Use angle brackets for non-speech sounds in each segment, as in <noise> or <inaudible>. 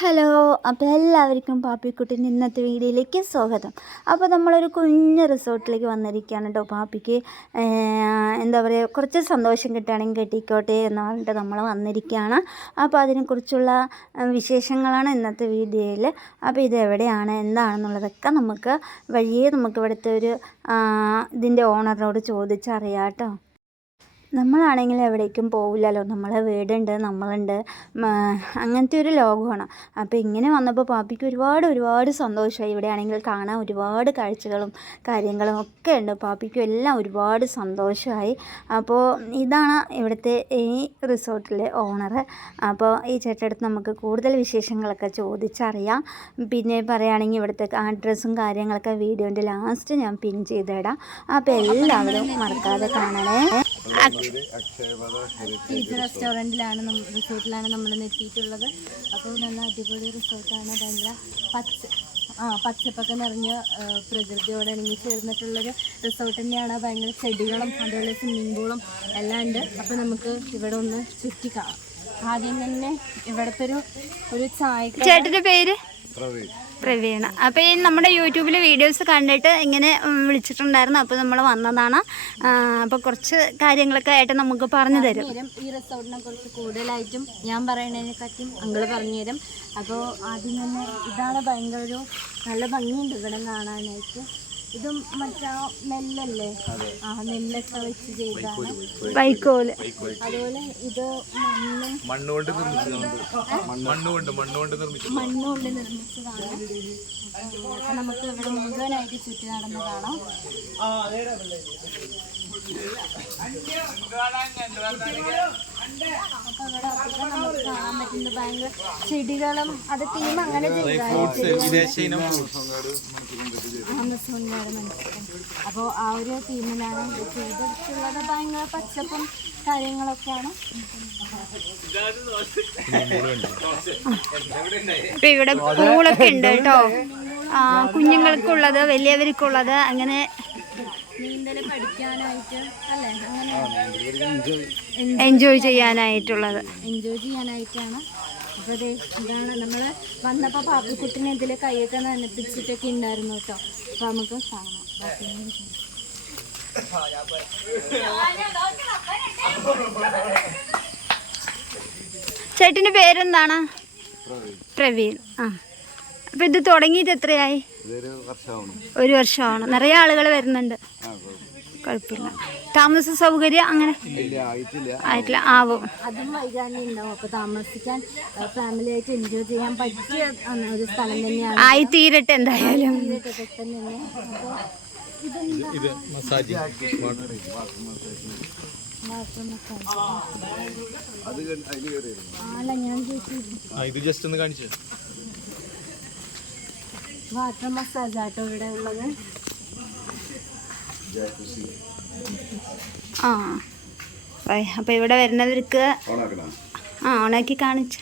Hello അപ്പോൾ എല്ലാവർക്കും പാപ്പിക്കുട്ടിന്റെ ഇന്നത്തെ വീഡിയോയിലേക്ക് സ്വാഗതം. അപ്പോൾ നമ്മളൊരു കുഞ്ഞ് റിസോർട്ടിലേക്ക് വന്നിരിക്കുകയാണ് കേട്ടോ പാപ്പിക്ക്. എന്താ പറയുക കുറച്ച് സന്തോഷം കിട്ടുകയാണെങ്കിൽ കെട്ടിക്കോട്ടെ എന്ന് പറഞ്ഞിട്ട് നമ്മൾ വന്നിരിക്കുകയാണ്. അപ്പോൾ അതിനെക്കുറിച്ചുള്ള വിശേഷങ്ങളാണ് ഇന്നത്തെ വീഡിയോയിൽ. അപ്പോൾ ഇത് എവിടെയാണ് എന്താണെന്നുള്ളതൊക്കെ നമുക്ക് വഴിയേ നമുക്ക് ഇവിടുത്തെ ഒരു ഇതിന്റെ ഓണറിനോട് ചോദിച്ചറിയാം കേട്ടോ നമ്മളാണെങ്കിൽ എവിടേക്കും പോവില്ലല്ലോ. നമ്മളെ വീടുണ്ട് നമ്മളുണ്ട് അങ്ങനത്തെ ഒരു ലോകമാണ്. അപ്പോൾ ഇങ്ങനെ വന്നപ്പോൾ പാപ്പിക്ക് ഒരുപാട് ഒരുപാട് സന്തോഷമായി. ഇവിടെയാണെങ്കിൽ കാണാൻ ഒരുപാട് കാഴ്ചകളും കാര്യങ്ങളും ഒക്കെ ഉണ്ട്. പാപ്പിക്കും എല്ലാം ഒരുപാട് സന്തോഷമായി. അപ്പോൾ ഇതാണ് ഇവിടുത്തെ ഈ റിസോർട്ടിലെ ഓണർ. അപ്പോൾ ഈ ചേട്ടടുത്ത് നമുക്ക് കൂടുതൽ വിശേഷങ്ങളൊക്കെ ചോദിച്ചറിയാം. പിന്നെ പറയുകയാണെങ്കിൽ ഇവിടുത്തെ അഡ്രസ്സും കാര്യങ്ങളൊക്കെ വീഡിയോന്റെ ലാസ്റ്റ് ഞാൻ പിൻ ചെയ്തിടാം അപ്പോൾ എല്ലാവരും മറക്കാതെ കാണണേ. പീസ് റെസ്റ്റോറന്റിലാണ് റിസോർട്ടിലാണ് നമ്മൾ എത്തിയിട്ടുള്ളത്. അപ്പോൾ നല്ല അടിപൊളി റിസോർട്ടാണ് ഭയങ്കര പച്ച ആ പച്ചപ്പൊക്കെ നിറഞ്ഞ പ്രകൃതിയോട് ഇണങ്ങി ചേർന്നിട്ടുള്ളൊരു റിസോർട്ട് തന്നെയാണ്. ഭയങ്കര ചെടികളും അതുപോലെ സ്വിമ്മിംഗ് പൂളും എല്ലാം ഉണ്ട്. അപ്പോൾ നമുക്ക് ഇവിടെ ഒന്ന് ചുറ്റി കാണാം. ആദ്യം തന്നെ ഇവിടുത്തെ ഒരു ഒരു ചായ ചേട്ടന്റെ പേര്? പ്രവീണ. അപ്പോൾ ഈ നമ്മുടെ യൂട്യൂബിൽ വീഡിയോസ് കണ്ടിട്ട് ഇങ്ങനെ വിളിച്ചിട്ടുണ്ടായിരുന്നു. അപ്പോൾ നമ്മൾ വന്നതാണ്. അപ്പോൾ കുറച്ച് കാര്യങ്ങളൊക്കെ ആയിട്ട് നമുക്ക് പറഞ്ഞു തരും. ഈ റിസോർട്ടിനെ കുറിച്ച് കൂടുതലായിട്ടും ഞാൻ പറയുന്നതിനെക്കാട്ടും അങ്ങൾ പറഞ്ഞു തരും അപ്പോൾ ആദ്യം തന്നെ ഇതാണ് ഭയങ്കര ഒരു നല്ല ഭംഗിയുണ്ട് ഇവിടെ കാണാനായിട്ട്. ഇതും മറ്റാ നെല്ലല്ലേ? ആ നെല്ലൊക്കെ വെച്ച് ചെയ്താണ്. വൈക്കോൽ അതുപോലെ ഇത് മണ്ണും മണ്ണുകൊണ്ട് നിർമ്മിച്ചതാണ്. മണ്ണുകൊണ്ട് മണ്ണുകൊണ്ട് മണ്ണുകൊണ്ട് നിർമ്മിച്ചതാണ്. നമുക്ക് ഇവിടെ മുഴുവനായിട്ട് ചുറ്റി നടന്ന് കാണാം. അപ്പൊ ഇവിടെ അധികം നമുക്ക് കാണാൻ പറ്റുന്നത് ഭയങ്കര ചെടികളും അത് തീം അങ്ങനെ ചെയ്തതാണ് വിദേശ മനസ്സിലാക്കും അപ്പോൾ ആ ഒരു തീമിലാണ് ചെയ്തിട്ടുള്ളത്. ഭയങ്കര പച്ചപ്പും കാര്യങ്ങളൊക്കെയാണ്. ഇപ്പൊ ഇവിടെ പൂളൊക്കെ ഉണ്ട് കേട്ടോ. ആ, കുഞ്ഞുങ്ങൾക്കുള്ളത് വലിയവർക്കുള്ളത് അങ്ങനെ നീന്തൽ പഠിക്കാനായിട്ട് അല്ലേ? അങ്ങനെ എൻജോയ് ചെയ്യാനായിട്ടുള്ളത്. എൻജോയ് ചെയ്യാനായിട്ടാണ്. അപ്പോൾ ഇതാണ് നമ്മൾ വന്നപ്പോൾ പാപ്പിക്കുട്ടിനെ ഇതിൽ കൈയൊക്കെ നനപ്പിച്ചിട്ടൊക്കെ ഉണ്ടായിരുന്നു കേട്ടോ. അപ്പോൾ നമുക്ക് കാണാം. ചേട്ടന്റെ പേരെന്താണ്? പ്രവീൺ. ആ. അപ്പോൾ ഇത് തുടങ്ങിയിട്ട് എത്രയായി? ഒരു വർഷമാണ്. നിറയെ ആളുകൾ വരുന്നുണ്ട്. കുഴപ്പമില്ല. താമസ സൗകര്യം അങ്ങനെ ഇല്ല ആയിട്ടില്ല. ആയിട്ടില്ല ആവും. അതും വൈകാനുണ്ടാവും അപ്പൊ താമസിക്കാൻ ഫാമിലി ആയിട്ട് എൻജോയ് ചെയ്യാൻ പറ്റിയ ഒരു സ്ഥലം തന്നെയാണ്. ആയി തീരട്ടെ എന്തായാലും. ഇത് മസാജ്. ഇത് ജസ്റ്റ് ഒന്ന് കാണിച്ചു. വാട്ടർ മസാജ് ആട്ടോ ഇവിടെ ഉള്ളത്. ആ. അപ്പോൾ ഇവിടെ വരുന്നവർക്ക് ആ ഓണാക്കി കാണിച്ചു.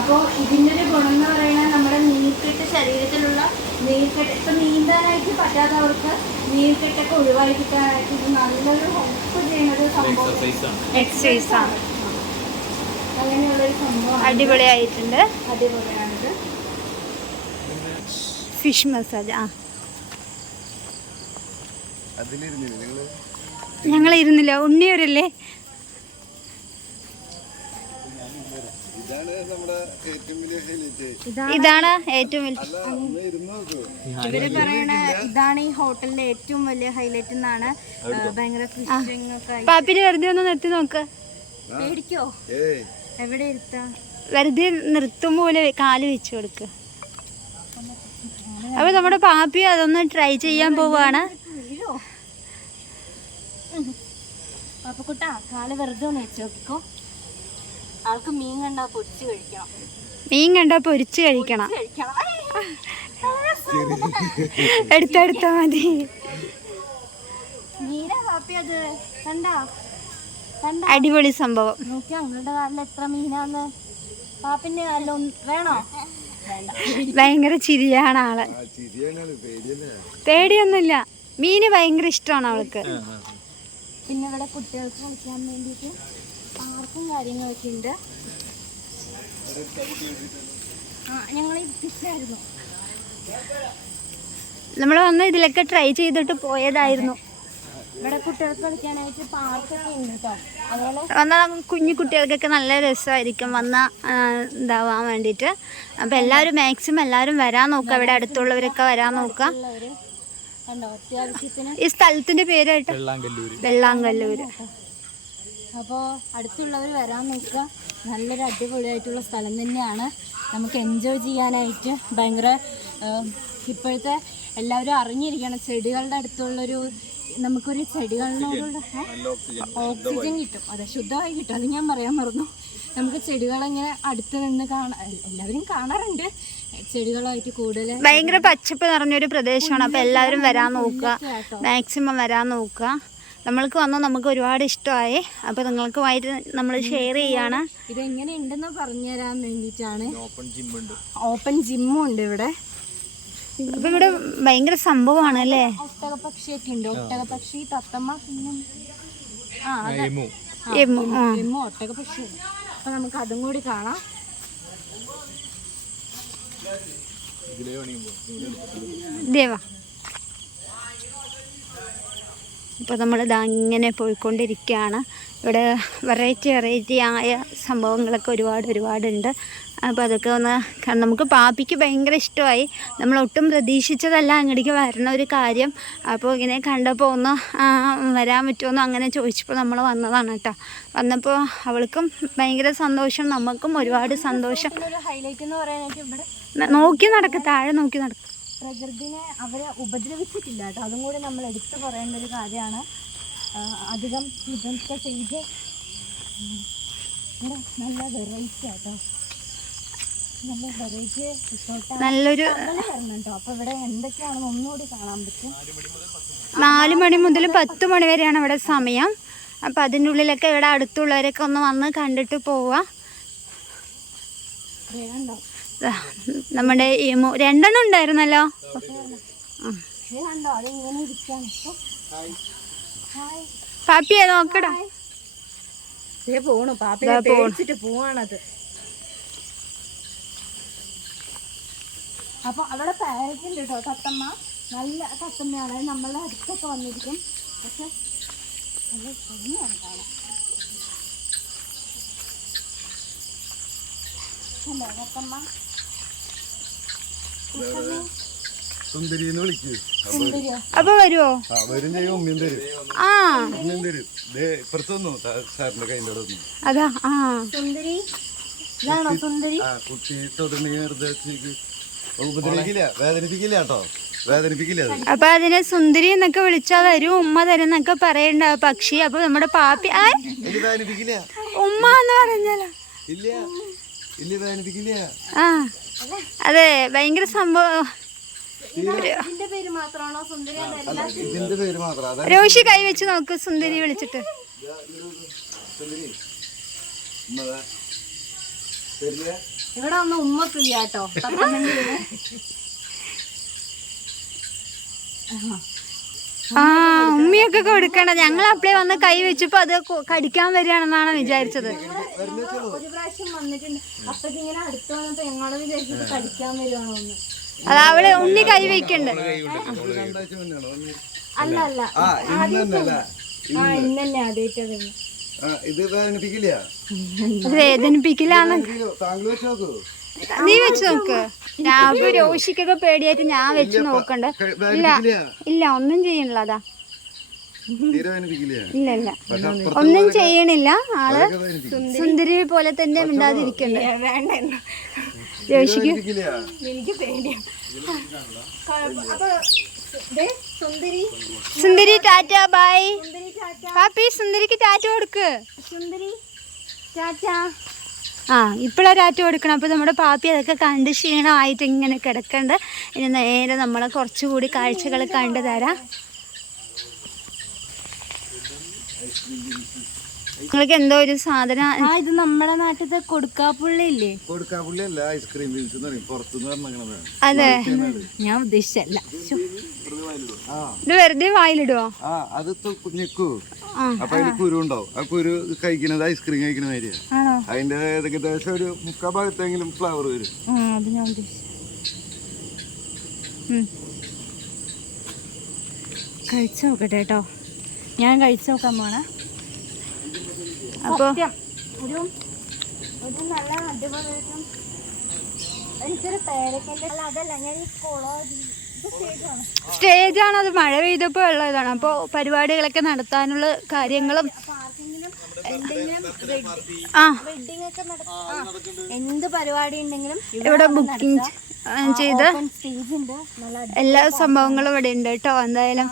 അപ്പോൾ ഇതിന്റെ ഒരു ഗുണം എന്ന് പറയുന്നത് നമ്മുടെ നീർക്കെട്ട് ശരീരത്തിലുള്ള നീർക്കെട്ട്. ഇപ്പം നീന്താനായിട്ട് പറ്റാത്തവർക്ക് നീർക്കെട്ടൊക്കെ ഒഴിവാക്കി കിട്ടാനായിട്ട് ഇത് നല്ലൊരു ഹെൽപ്പ് ചെയ്യുന്ന ഒരു സംഭവം. എക്സസൈസ് ആണ്. അങ്ങനെയുള്ളൊരു സംഭവം അടിപൊളിയായിട്ടുണ്ട്. അടിപൊളിയാണിത് ഫിഷ് മസാജ് ആ. ഞങ്ങൾ ഇരുന്നില്ല ഉണ്ണിയൂരല്ലേ? ഇതാണ് നമ്മുടെ ഏറ്റവും ഇവർ പറയണ ഇതാണ് ഈ ഹോട്ടലിന്റെ ഏറ്റവും വലിയ ഹൈലൈറ്റ് എന്നാണ് ഭയങ്കര ഫിഷിംഗ് ഒക്കെ ആയി പാപ്പിന് വെറുതെ ഒന്ന് നിർത്തി നോക്ക്. പേടിക്കോ? എവിടെ ഇരുത്താ? വെറുതെ നിർത്തും പോലെ കാൽ വെച്ചു കൊടുക്കുക അപ്പോൾ നമ്മുടെ പാപ്പി അതൊന്ന് ട്രൈ ചെയ്യാൻ പോവാണ്. പാപ്പക്കുട്ടാ കാൽ വെറുതെ ഒന്ന് വെച്ച് നോക്കിക്കോ. ആൾക്ക് മീൻ കണ്ടാ പൊരിച്ച് കഴിക്കണം. മീൻ കണ്ടാ പൊരിച്ച് കഴിക്കണം. <laughs> എടുത്തെടുത്താ മതി. അടിപൊളി സംഭവം. നോക്കിയാ നിങ്ങളുടെ കാലിൽ എത്ര മീനാന്ന്? പാപ്പിന്റെ കാലിൽ വേണോ? <laughs> ഭയങ്കര ചിരിയാണ് ആൾ. പേടിയൊന്നുമില്ല. മീന് ഭയങ്കര ഇഷ്ടമാണ് അവൾക്ക്. പിന്നെ ഇവിടെ കുട്ടികൾക്ക് കളിക്കാൻ വേണ്ടിയിട്ട് പാർക്ക് കാര്യങ്ങളൊക്കെ ഉണ്ട്. ആ ഞങ്ങൾ എത്തിച്ചായിരുന്നു നമ്മൾ വന്ന് ഇതിലൊക്കെ ട്രൈ ചെയ്തിട്ട് പോയതായിരുന്നു. ഇവിടെ കുട്ടികൾക്ക് കളിക്കാനായിട്ട് പാർക്കൊക്കെ ഉണ്ട് കേട്ടോ അതുപോലെ വന്ന കുഞ്ഞു കുട്ടികൾക്കൊക്കെ നല്ല രസമായിരിക്കും വന്ന ഇതാവാൻ വേണ്ടിയിട്ട്. അപ്പം എല്ലാവരും മാക്സിമം എല്ലാവരും വരാൻ നോക്കുക. ഇവിടെ അടുത്തുള്ളവരൊക്കെ വരാൻ നോക്കുക. ഈ സ്ഥലത്തിന്റെ പേരായിട്ട് വെള്ളാങ്കല്ലൂര്. വെള്ളാങ്കല്ലൂർ അപ്പോൾ അടുത്തുള്ളവർ വരാൻ നോക്കുക. നല്ലൊരു അടിപൊളിയായിട്ടുള്ള സ്ഥലം തന്നെയാണ്. നമുക്ക് എൻജോയ് ചെയ്യാനായിട്ട് ഭയങ്കര ഇപ്പോഴത്തെ എല്ലാവരും അറിഞ്ഞിരിക്കണം. ചെടികളുടെ അടുത്തുള്ളൊരു നമുക്കൊരു ചെടികളിനോടുള്ള ഓക്സിജൻ. കിട്ടും. അതെ ശുദ്ധമായി കിട്ടും. അത് ഞാൻ പറയാൻ മറന്നു. നമുക്ക് ചെടികളിങ്ങനെ അടുത്ത് നിന്ന് കാണാൻ എല്ലാവരും കാണാറുണ്ട്. ചെടികളായിട്ട് കൂടുതൽ ഭയങ്കര പച്ചപ്പ് നിറഞ്ഞൊരു പ്രദേശമാണ്. അപ്പോൾ എല്ലാവരും വരാൻ നോക്കുക. മാക്സിമം വരാൻ നോക്കുക. നമ്മൾക്ക് വന്ന് നമുക്ക് ഒരുപാട് ഇഷ്ടമായി. അപ്പോൾ നിങ്ങൾക്കുമായിട്ട് നമ്മൾ ഷെയർ ചെയ്യാണ്. ഇതെങ്ങനെ ഉണ്ടെന്ന് പറഞ്ഞുതരാൻ വേണ്ടിയിട്ടാണ്. ഓപ്പൺ ജിമ്മുണ്ട് ഉണ്ട്. ഓപ്പൺ ജിമ്മും ഉണ്ട് ഇവിടെ. അപ്പോൾ ഇവിടെ ഭയങ്കര സംഭവമാണ് അല്ലേ ഒട്ടകപക്ഷിയൊക്കെ ഉണ്ട് ഒട്ടകപക്ഷി തത്തമ്മ പിന്നെ ആ അത്. എമു. ആ, എമ്മു, ആ. എമ്മു ഒട്ടകപക്ഷി അപ്പൊ നമുക്ക് അതും കൂടി കാണാം. ദേവ. ഇപ്പോൾ നമ്മൾ ഇതാ ഇങ്ങനെ പോയിക്കൊണ്ടിരിക്കുകയാണ്. ഇവിടെ വെറൈറ്റി വെറൈറ്റി ആയ സംഭവങ്ങളൊക്കെ ഒരുപാട് ഒരുപാടുണ്ട്. അപ്പോൾ അതൊക്കെ ഒന്ന് കാരണം നമുക്ക് പാപ്പിക്ക് ഭയങ്കര ഇഷ്ടമായി. നമ്മൾ ഒട്ടും പ്രതീക്ഷിച്ചതല്ല അങ്ങോട്ടേക്ക് വരണ ഒരു കാര്യം. അപ്പോൾ ഇങ്ങനെ കണ്ടപ്പോൾ ഒന്ന് വരാൻ പറ്റുമെന്ന് അങ്ങനെ ചോദിച്ചപ്പോൾ നമ്മൾ വന്നതാണ് കേട്ടോ. വന്നപ്പോൾ അവൾക്കും ഭയങ്കര സന്തോഷം നമുക്കും ഒരുപാട് സന്തോഷം. ഹൈലൈറ്റ് എന്ന് പറയാനായിട്ട് ഇവിടെ നോക്കി നടക്ക താഴെ നോക്കി നടക്ക. പ്രകൃതിനെ അവരെ ഉപദ്രവിച്ചിട്ടില്ല കേട്ടോ. അതും കൂടി നമ്മൾ എടുത്തു പറയേണ്ട ഒരു കാര്യമാണ്. അധികം ഇതൊക്കെ ചെയ്ത് നല്ല വെറൈറ്റി ആട്ടോ പറ്റും. നാല് മണി മുതൽ പത്ത് മണി വരെയാണ് ഇവിടെ സമയം. അപ്പം അതിന്റെ ഉള്ളിലൊക്കെ ഇവിടെ അടുത്തുള്ളവരൊക്കെ ഒന്ന് വന്ന് കണ്ടിട്ട് പോവുക. നമ്മുടെ ഈ മു- രണ്ടെണ്ണം ഉണ്ടായിരുന്നല്ലോ? പാപ്പിയെ നോക്കടാ. ദേ പോണു. പാപ്പിയെ പോവാണത്. അപ്പൊ അവിടെ പാരറ്റുണ്ട് കേട്ടോ തത്തമ്മ. നല്ല തത്തമ്മയാണ്. നമ്മളുടെ നമ്മളെ അടുത്തൊക്കെ വന്നിരിക്കും. പക്ഷെ നല്ല ഭംഗിയാണ് കാണാൻ. അല്ലേ തത്തമ്മ? സുന്ദരി എന്ന് വിളിക്കൂ. സുന്ദരിയോ? അപ്പോൾ വരുമോ ആ വരും ചെയ്യും ഉമ്മയും തരും. ആ. ഉമ്മയും തരും. ദേ ഇപ്പുറത്ത് വന്നു സാറിന്റെ കയ്യിന്റെ അവിടെ അതാ ആ. സുന്ദരി? ഇതാണോ സുന്ദരി? ആ കുട്ടി വെച്ചേക്ക്. ഉപദ്രവിക്കില്ല വേദനിപ്പിക്കില്ല കേട്ടോ. വേദനിപ്പിക്കില്ല അത്. അതിനെ സുന്ദരി എന്നൊക്കെ വിളിച്ചാ വരും ഉമ്മ തരും എന്നൊക്കെ പറയണ്ട പക്ഷി അപ്പൊ നമ്മുടെ പാപ്പി ആ വേദനിപ്പിക്കില്ല. ഉമ്മ എന്ന് പറഞ്ഞാലോ ഇല്ല ഇല്ല വേദനിപ്പിക്കില്ല. ആ അതെ ഭയങ്കര സംഭവം. ഇതിന്റെ പേര് ഇതിന്റെ മാത്രം അതാ രോഷി കൈ വെച്ച് നോക്ക് സുന്ദരി വിളിച്ചിട്ട്. സുന്ദരി. ഉമ്മ ദാ. തരില്ല. ഇവിടെ ഒന്ന് ഉമ്മ ഫ്രീ ആട്ടോ ആ ഉമ്മിയൊക്കെ കൊടുക്കണ്ട. ഞങ്ങൾ അപ്പളേ വന്ന് കൈ വെച്ചപ്പോ അത് കടിക്കാൻ വരികയാണെന്നാണ് വിചാരിച്ചത്. ഒരു പ്രാവശ്യം വന്നിട്ടുണ്ട്. അപ്പത്തിങ്ങനെ അടുത്ത് വന്നപ്പോ ഞങ്ങൾ വിചാരിച്ചത് കടിക്കാൻ വരുവാണോ ഒന്ന് അത് അവൾ ഉണ്ണി കൈ വെക്കണ്ട്? അല്ല അല്ല. ആ ഇന്നല്ലേ ആദ്യമായിട്ട് ഇത് വേദനിപ്പിക്കില്ല? നീ വെച്ച് നോക്ക്. ഞാൻ രോഷിക്കൊക്കെ പേടിയായിട്ട് ഞാൻ വെച്ച് നോക്കണ്ട. ഇല്ല ഇല്ല ഒന്നും ചെയ്യണില്ല അതാ ഇല്ല ഇല്ല. ഒന്നും ചെയ്യണില്ല. ആൾ സുന്ദരി പോലെ തന്നെ മിണ്ടാതിരിക്കണ്ടേ? വേണ്ട രോഷിക്ക്. എനിക്ക് പേടിയാണ് സുന്ദരി. ടാറ്റ ബൈ പാപ്പി സുന്ദരിക്ക് ടാറ്റ കൊടുക്ക്. സുന്ദരി ടാറ്റ. ആ ഇപ്പോഴാണ് ടാറ്റ കൊടുക്കണം. അപ്പോൾ നമ്മുടെ പാപ്പി അതൊക്കെ കണ്ട് ക്ഷീണമായിട്ട് ഇങ്ങനെ കിടക്കണ്ട്. ഇനി നേരെ നമ്മളെ കുറച്ചുകൂടി കാഴ്ചകൾ കണ്ടു തരാം. നിങ്ങൾക്ക് എന്തോ ഒരു സാധനം ആ ഇത് നമ്മുടെ നാട്ടിലത്തെ കൊടുക്കാപ്പുള്ളി ഇല്ലേ കൊടുക്കാപ്പുള്ളി അല്ല ഐസ്ക്രീം വീൽസ് എന്ന് പറയും. പുറത്തുനിന്ന് അതെ. ഞാൻ ഉദ്ദേശിച്ചല്ല ആ. ഇത് വെറുതെ വായിലിടുവോ? ആ അത് ഞെക്കൂ. അപ്പൊ അതിൽ കുരു ഉണ്ടാവും. ആ കുരു കഴിക്കുന്നത് ഐസ്ക്രീം കഴിക്കുന്ന മാതിരിയാ. അതിന്റെ ഏകദേശം ഒരു മുക്കാ ഭാഗത്തെങ്കിലും ഫ്ലവർ വരും. ആ അത് ഞാൻ ഉദ്ദേശിച്ചു. കഴിച്ചു നോക്കട്ടെ കേട്ടോ. ഞാൻ കഴിച്ചു നോക്കാൻ പോണേ. അപ്പോൾ ഒരു ഒരു നല്ല അടിപൊളി എനിക്കൊരു പേരക്കന്റെ അല്ല അതല്ല ഞാൻ ഈ കുളം സ്റ്റേജാണ് അത്. മഴ പെയ്തപ്പോൾ ഉള്ളതാണ് അപ്പോൾ പരിപാടികളൊക്കെ നടത്താനുള്ള കാര്യങ്ങളും ആ. എന്ത് പരിപാടി ഉണ്ടെങ്കിലും ഇവിടെ ബുക്കിംഗ് ചെയ്ത്. എല്ലാ സംഭവങ്ങളും ഇവിടെ ഉണ്ട് കേട്ടോ. എന്തായാലും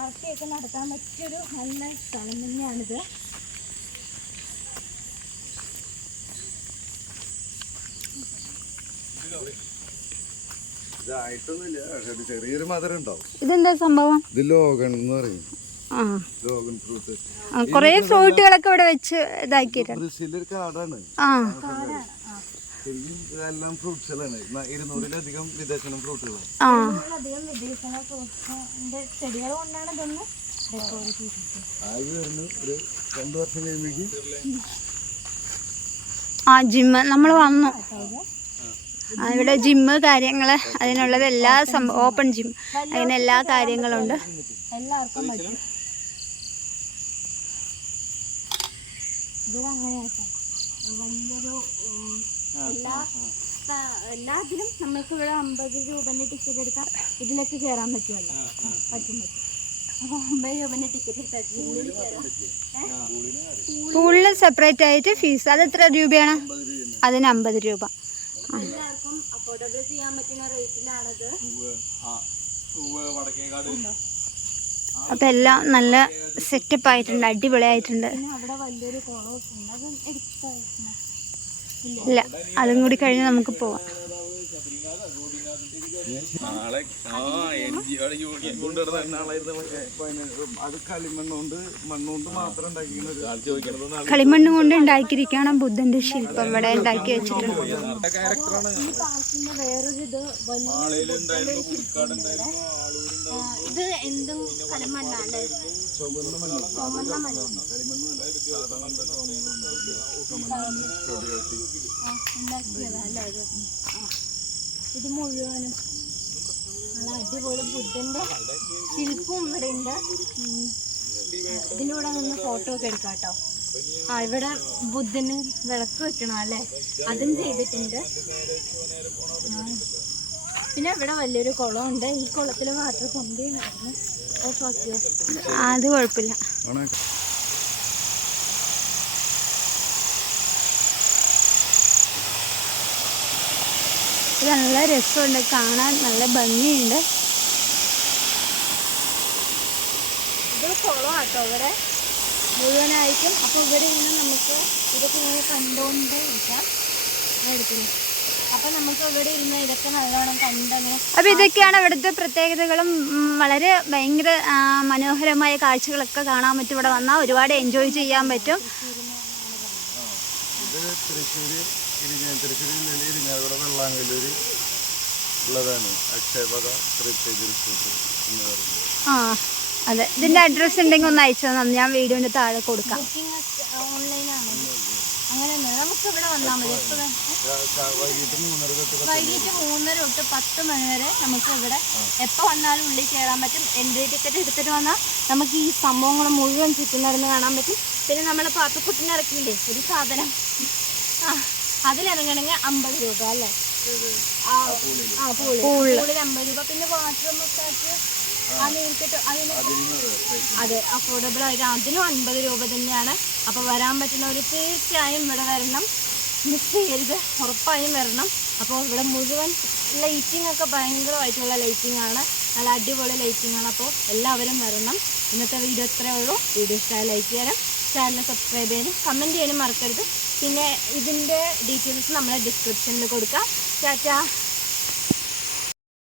നടത്താൻ പറ്റിയൊരു നല്ല സ്ഥലം തന്നെയാണിത്. ഇതായിട്ടൊന്നുമില്ല. പക്ഷെ ഒരു ചെറിയൊരു മധുരം ഉണ്ടാവും. ഇതെന്താ സംഭവം? ഇത് ലോഗൺ എന്ന് പറയും. ആ. Longan fruit. കുറേ ഫ്രൂട്ടുകളൊക്കെ ഇവിടെ വെച്ച് ഇതാക്കിയിട്ടുണ്ട്. ഒരു കാടാണ്. ഇതെല്ലാം ഫ്രൂട്ട്സുകളാണ് ഇരുന്നൂറിലധികം വിദേശനം ഫ്രൂട്ടുകളാണ്. വരുന്നു. രണ്ടു വർഷം കഴിയുമ്പോഴേക്കും ആ ജിമ്മ്. നമ്മൾ വന്നു. ഇവിടെ ജിമ്മ് കാര്യങ്ങൾ അതിനുള്ളത് എല്ലാ സംഭവം ഓപ്പൺ ജിം അങ്ങനെ എല്ലാ എല്ലാവർക്കും പറ്റും. അങ്ങനെയാട്ടോ വലിയൊരു എല്ലാ എല്ലാത്തിലും നമ്മൾക്ക് ഇവിടെ അമ്പത് രൂപന്റെ ടിക്കറ്റ് എടുത്താൽ ഇതിലേക്ക് കയറാൻ പറ്റുമല്ലോ. പറ്റും പറ്റും. പൂളിൽ സെപ്പറേറ്റ് ആയിട്ട് ഫീസ് അത് എത്ര രൂപയാണ്? അതിന് അമ്പത് രൂപ. എല്ലാവർക്കും അഫോർഡബിൾ ചെയ്യാൻ പറ്റുന്ന റേറ്റിലാണത്. അപ്പം എല്ലാം നല്ല സെറ്റപ്പ് ആയിട്ടുണ്ട് അടിപൊളിയായിട്ടുണ്ട്. അവിടെ വലിയൊരു കുളമൊക്കെ ഉണ്ട് അത് എടുത്തായിരുന്നു ഇല്ല അതും കൂടി കഴിഞ്ഞ് നമുക്ക് പോവാം. കളിമണ്ണ് കൊണ്ട് ഉണ്ടാക്കിയിരിക്കണം ബുദ്ധന്റെ ശില്പം ഇവിടെ ഉണ്ടാക്കി വെച്ചിട്ടുണ്ട് ഇത് എന്തും കളിമണ്ണാണ്. ചുവന്ന മണ്ണ്. ഇത് മുഴുവനും നല്ല അടിപൊളി ബുദ്ധന്റെ ശില്പവും ഇവിടെ ഉണ്ട്. ഇതിന്റെ നിന്ന് ഫോട്ടോ ഒക്കെ എടുക്കാം കേട്ടോ ആ ഇവിടെ ബുദ്ധന് വിളക്ക് വെക്കണം അല്ലേ അതും ചെയ്തിട്ടുണ്ട് പിന്നെ ഇവിടെ വലിയൊരു കുളം ഉണ്ട് ഈ കുളത്തിൽ മാത്രം കൊണ്ടുവന്നായിരുന്നു ഓഫാക്കിയോ അത് കുഴപ്പമില്ല ഇത് നല്ല രസമുണ്ട്. കാണാൻ നല്ല ഭംഗിയുണ്ട്. ഇത് കുളമാട്ടോ ഇവിടെ. മുഴുവനായിട്ടും. അപ്പോൾ ഇവിടെ നിന്ന് നമുക്ക് ഇതൊക്കെ ഇങ്ങനെ കണ്ടുകൊണ്ട് ഇരിക്കാം. അപ്പൊ എടുക്കുന്നു അപ്പം നമുക്ക് ഇവിടെ ഇരുന്ന് ഇതൊക്കെ നല്ലോണം കണ്ടങ്ങനെ അപ്പോൾ ഇതൊക്കെയാണ് ഇവിടുത്തെ പ്രത്യേകതകളും. വളരെ ഭയങ്കര മനോഹരമായ കാഴ്ചകളൊക്കെ കാണാൻ പറ്റും. ഇവിടെ വന്നാൽ ഒരുപാട് എൻജോയ് ചെയ്യാൻ പറ്റും. ഇത് ഇരിഞ്ഞ തൃശ്ശൂർ ജില്ലയിൽ ഇരിഞ്ഞാലക്കുട വെള്ളാങ്കല്ലൂര് ഉള്ളതാണ്. അക്ഷയപദ ത്രിപേജ് റിസോർട്ട് എന്ന് പറയുന്നത്. ആ അതെ. ഇതിന്റെ അഡ്രസ്സ് ഉണ്ടെങ്കിൽ ഒന്ന് അയച്ചു തന്നെ ഞാൻ വീഡിയോന്റെ താഴെ കൊടുക്കാം. ബുക്കിംഗ് ഓൺലൈനാണ് അങ്ങനെ ഒന്നും ഇവിടെ വന്നാൽ മതി. എപ്പോൾ വൈകിട്ട് മൂന്നര തൊട്ട് പത്ത് വൈകിട്ട് മൂന്നര തൊട്ട് പത്ത് മണി വരെ നമുക്ക് ഇവിടെ എപ്പോൾ വന്നാലും ഉള്ളിൽ കയറാൻ പറ്റും. എൻട്രി ടിക്കറ്റ് എടുത്തിട്ട് വന്നാൽ നമുക്ക് ഈ സംഭവങ്ങൾ മുഴുവൻ ചുറ്റും നടന്ന് കാണാൻ പറ്റും. പിന്നെ നമ്മൾ പാപ്പക്കുട്ടിനെ ഇറക്കില്ലേ ഒരു സാധനം. ആ. അതിലിറങ്ങണമെങ്കിൽ അമ്പത് രൂപ അല്ലേ? ആ ആ പൂളി. പൂളിൽ അമ്പത് രൂപ. പിന്നെ വാട്ടർ മസാജ് ആ നീർക്കെട്ട് അതിന് അതെ അഫോർഡബിൾ ആയിട്ട്. അതിനും അൻപത് രൂപ തന്നെയാണ്. അപ്പോൾ വരാൻ പറ്റുന്നവർ തീർച്ചയായും ഇവിടെ വരണം. മിസ് ചെയ്യരുത്. ഉറപ്പായും വരണം. അപ്പോൾ ഇവിടെ മുഴുവൻ ലൈറ്റിംഗ് ഒക്കെ ഭയങ്കരമായിട്ടുള്ള ലൈറ്റിംഗ് ആണ്. നല്ല അടിപൊളി ലൈറ്റിംഗ് ആണ്. അപ്പോൾ എല്ലാവരും വരണം. ഇന്നത്തെ വീഡിയോ ഇത്രയേ ഉള്ളൂ. വീഡിയോ ഇഷ്ടമായി ലൈക്ക് ചെയ്യാനും ചാനൽ സബ്സ്ക്രൈബ് ചെയ്യാനും കമന്റ് ചെയ്യാനും മറക്കരുത്. പിന്നെ ഇതിന്റെ ഡീറ്റെയിൽസ് നമ്മൾ ഡിസ്ക്രിപ്ഷനിൽ കൊടുക്കാം. ടാറ്റ.